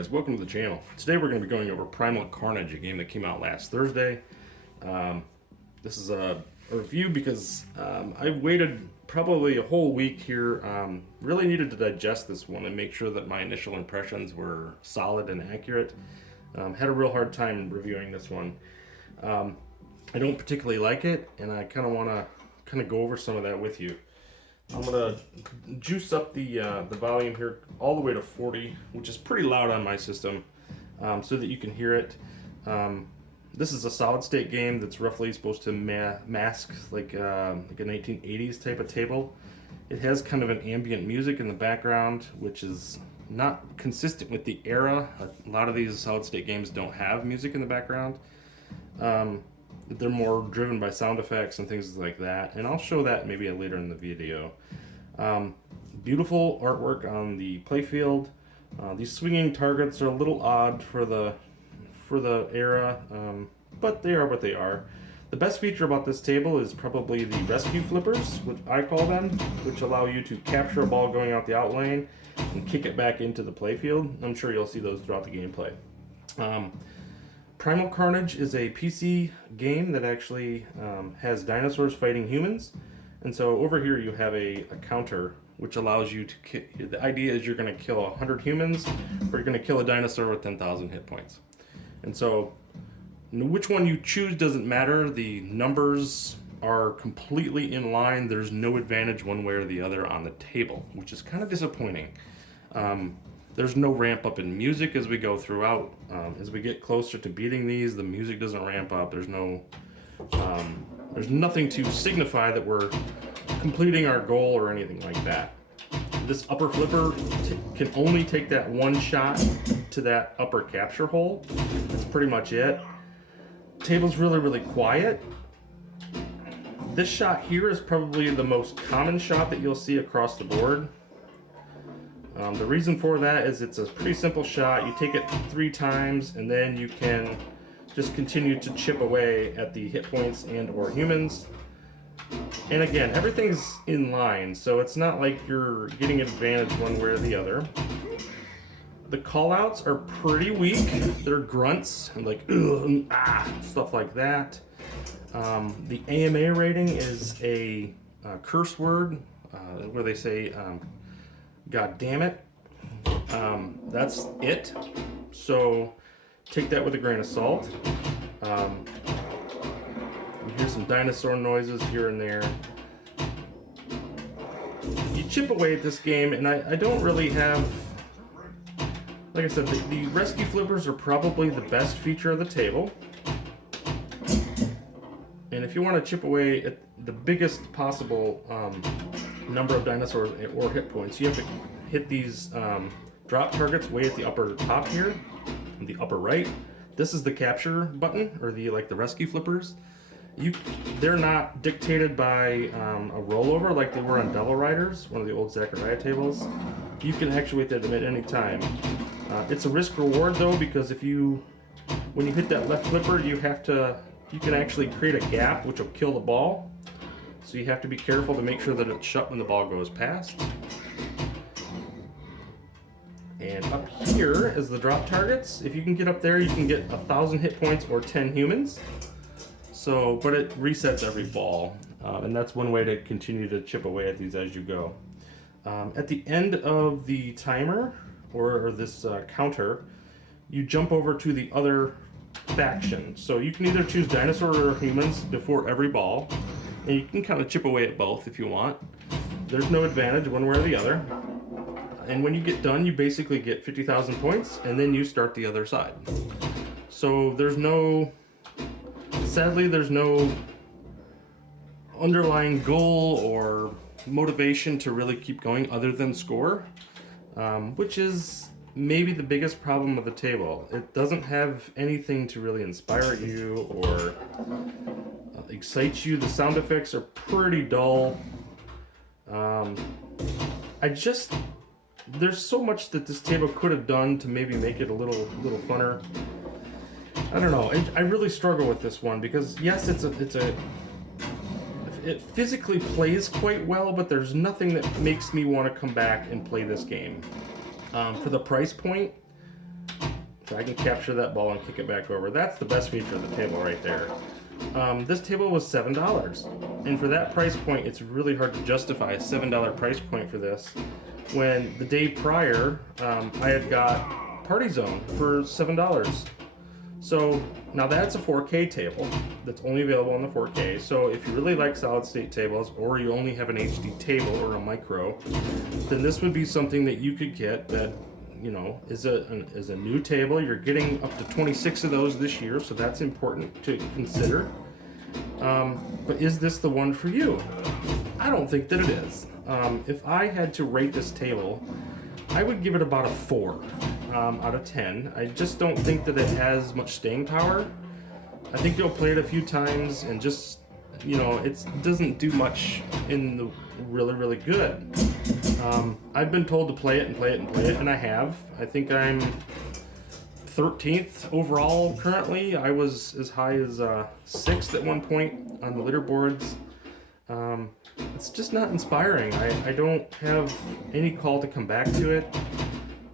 guys, welcome to the channel. Today we're going to be going over Primal Carnage, a game that came out last Thursday. This is a review because I waited probably a whole week here. Really needed to digest this one and make sure that my initial impressions were solid and accurate. Had a real hard time reviewing this one. I don't particularly like it, and I kind of want to go over some of that with you. I'm gonna juice up the volume here all the way to 40, which is pretty loud on my system, so that you can hear it. This is a solid state game that's roughly supposed to mask like a 1980s type of table. It has kind of an ambient music in the background, which is not consistent with the era. A lot of these solid state games don't have music in the background. They're more driven by sound effects and things like that, and I'll show that maybe later in the video. Beautiful artwork on the playfield. These swinging targets are a little odd for the era, but they are what they are. The best feature about this table is probably the rescue flippers, which I call them, which allow you to capture a ball going out the out lane and kick it back into the playfield. I'm sure you'll see those throughout the gameplay. Primal Carnage is a PC game that actually has dinosaurs fighting humans. And so over here you have a counter which allows you to the idea is you're going to kill 100 humans or you're going to kill a dinosaur with 10,000 hit points. And so which one you choose doesn't matter. The numbers are completely in line. There's no advantage one way or the other on the table, which is kind of disappointing. There's no ramp up in music as we go throughout. As we get closer to beating these, the music doesn't ramp up. There's nothing to signify that we're completing our goal or anything like that. This upper flipper can only take that one shot to that upper capture hole. That's pretty much it. Table's really quiet. This shot here is probably the most common shot that you'll see across the board. The reason for that is it's a pretty simple shot. You take it 3 times and then you can just continue to chip away at the hit points and or humans. And again, everything's in line, so it's not like you're getting an advantage one way or the other. The callouts are pretty weak. They're grunts and like ugh, ah, stuff like that. The AMA rating is a curse word where they say God damn it. That's it. So take that with a grain of salt. You hear some dinosaur noises here and there. You chip away at this game, and I don't really have, like I said, the rescue flippers are probably the best feature of the table. And if you want to chip away at the biggest possible number of dinosaurs or hit points, you have to hit these drop targets way at the upper top here, in the upper right. This is the capture button, or the rescue flippers. They're not dictated by a rollover like they were on Devil Riders, one of the old Zachariah tables. You can actuate that at any time. It's a risk reward though, because when you hit that left flipper, you can actually create a gap which will kill the ball. So you have to be careful to make sure that it's shut when the ball goes past. And up here is the drop targets. If you can get up there, you can get 1,000 hit points or 10 humans. So, but it resets every ball, and that's one way to continue to chip away at these as you go. At the end of the timer, or this counter, you jump over to the other faction. So you can either choose dinosaur or humans before every ball, and you can kind of chip away at both if you want. There's no advantage one way or the other. And when you get done, you basically get 50,000 points, and then you start the other side. So sadly, there's no underlying goal or motivation to really keep going other than score, which is maybe the biggest problem of the table. It doesn't have anything to really inspire you or excite you. The sound effects are pretty dull. There's so much that this table could have done to maybe make it a little funner. I don't know. I really struggle with this one because yes, it physically plays quite well, but there's nothing that makes me want to come back and play this game. For the price point, So I can capture that ball and kick it back over. That's the best feature of the table right there. This table was $7, and for that price point, it's really hard to justify a $7 price point for this. When the day prior, I had got Party Zone for $7. So now that's a 4K table that's only available on the 4K. So if you really like solid state tables, or you only have an HD table or a micro, then this would be something that you could get that, you know, is a new table. You're getting up to 26 of those this year, so that's important to consider. But is this the one for you? I don't think that it is. If I had to rate this table, I would give it about a 4 out of 10. I just don't think that it has much staying power. I think you'll play it a few times and just, you know, it doesn't do much in the really good. I've been told to play it and play it and play it, and I have. I think I'm 13th overall currently. I was as high as 6th at one point on the leaderboards. It's just not inspiring. I don't have any call to come back to it.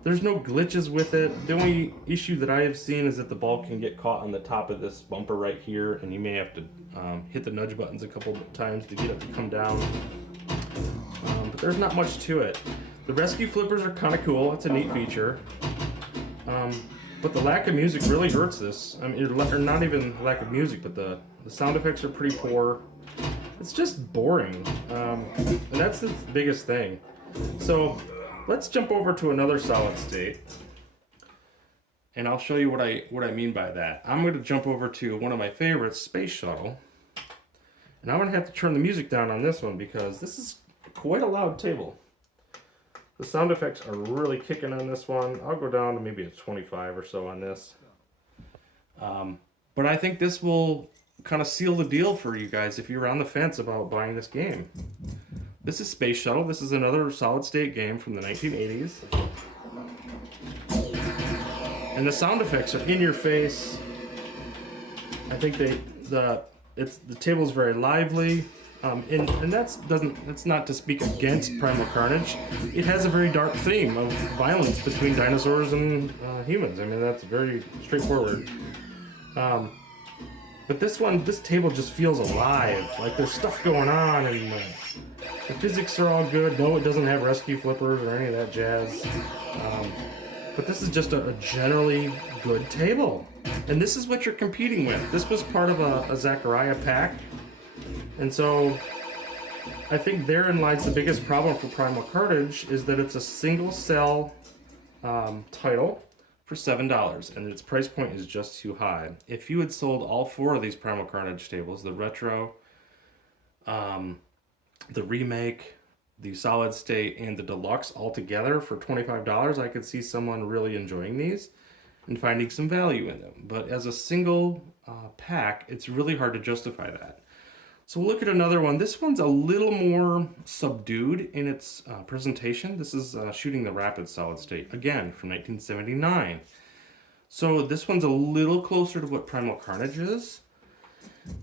There's no glitches with it. The only issue that I have seen is that the ball can get caught on the top of this bumper right here, and you may have to hit the nudge buttons a couple of times to get it to come down. But there's not much to it. The rescue flippers are kind of cool. It's a neat feature. But the lack of music really hurts this. I mean, or not even lack of music, but the sound effects are pretty poor. It's just boring. And that's the biggest thing. So let's jump over to another solid state, and I'll show you what I mean by that. I'm going to jump over to one of my favorites, Space Shuttle, and I'm going to have to turn the music down on this one because this is quite a loud table. The sound effects are really kicking on this one. I'll go down to maybe a 25 or so on this. But I think this will kind of seal the deal for you guys if you're on the fence about buying this game. This is Space Shuttle. This is another solid state game from the 1980s. And the sound effects are in your face. I think the table's very lively. And that's not to speak against Primal Carnage. It has a very dark theme of violence between dinosaurs and humans. I mean, that's very straightforward. But this table just feels alive. Like there's stuff going on, and the physics are all good. No, it doesn't have rescue flippers or any of that jazz. But this is just a generally good table. And this is what you're competing with. This was part of a Zachariah pack. And so I think therein lies the biggest problem for Primal Carnage, is that it's a single cell title for $7, and its price point is just too high. If you had sold all 4 of these Primal Carnage tables, the retro, the remake, the solid state, and the deluxe all together for $25, I could see someone really enjoying these and finding some value in them. But as a single pack, it's really hard to justify that. So we'll look at another one. This one's a little more subdued in its presentation. This is Shooting the Rapids solid state, again, from 1979. So this one's a little closer to what Primal Carnage is.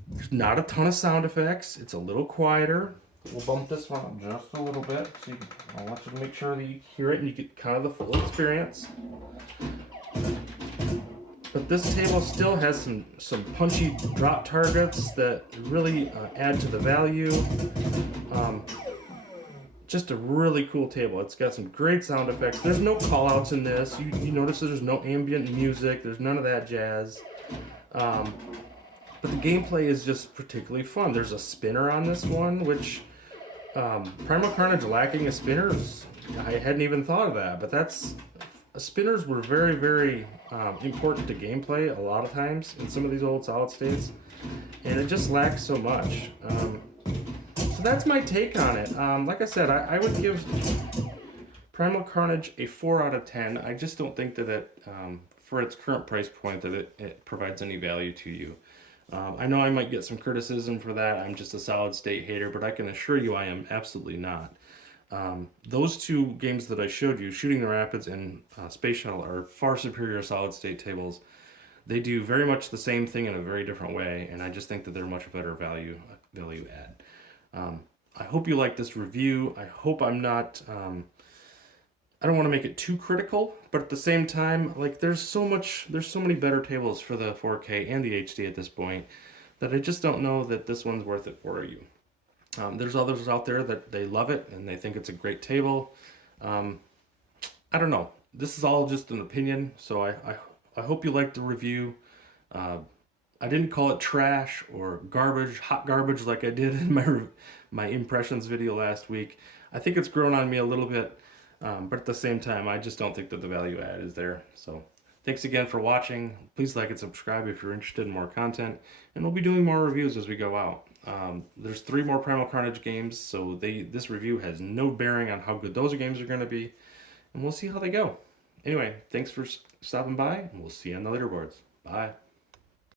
There's not a ton of sound effects. It's a little quieter. We'll bump this one up just a little bit. So I want you to make sure that you hear it and you get kind of the full experience. But this table still has some punchy drop targets that really add to the value. Just a really cool table. It's got some great sound effects. There's no call-outs in this. You notice that there's no ambient music. There's none of that jazz. But the gameplay is just particularly fun. There's a spinner on this one, which Primal Carnage lacking a spinners, I hadn't even thought of that. But spinners were very, very important to gameplay a lot of times in some of these old solid states, and it just lacks so much. So that's my take on it. Like I said, I would give Primal Carnage a 4 out of 10. I just don't think that it, for its current price point, that it provides any value to you. I know I might get some criticism for that. I'm just a solid state hater, but I can assure you I am absolutely not. Those 2 games that I showed you, Shooting the Rapids and Space Shuttle, are far superior solid state tables. They do very much the same thing in a very different way, and I just think that they're much better value add. I hope you like this review. I hope I'm not I don't want to make it too critical, but at the same time, like there's so many better tables for the 4K and the HD at this point that I just don't know that this one's worth it for you. There's others out there that they love it and they think it's a great table. I don't know. This is all just an opinion, so I hope you liked the review. I didn't call it trash or garbage, hot garbage like I did in my impressions video last week. I think it's grown on me a little bit, but at the same time, I just don't think that the value add is there. So thanks again for watching. Please like and subscribe if you're interested in more content, and we'll be doing more reviews as we go out. There's 3 more Primal Carnage games, so this review has no bearing on how good those games are going to be, and we'll see how they go. Anyway, thanks for stopping by, and we'll see you on the later boards. Bye.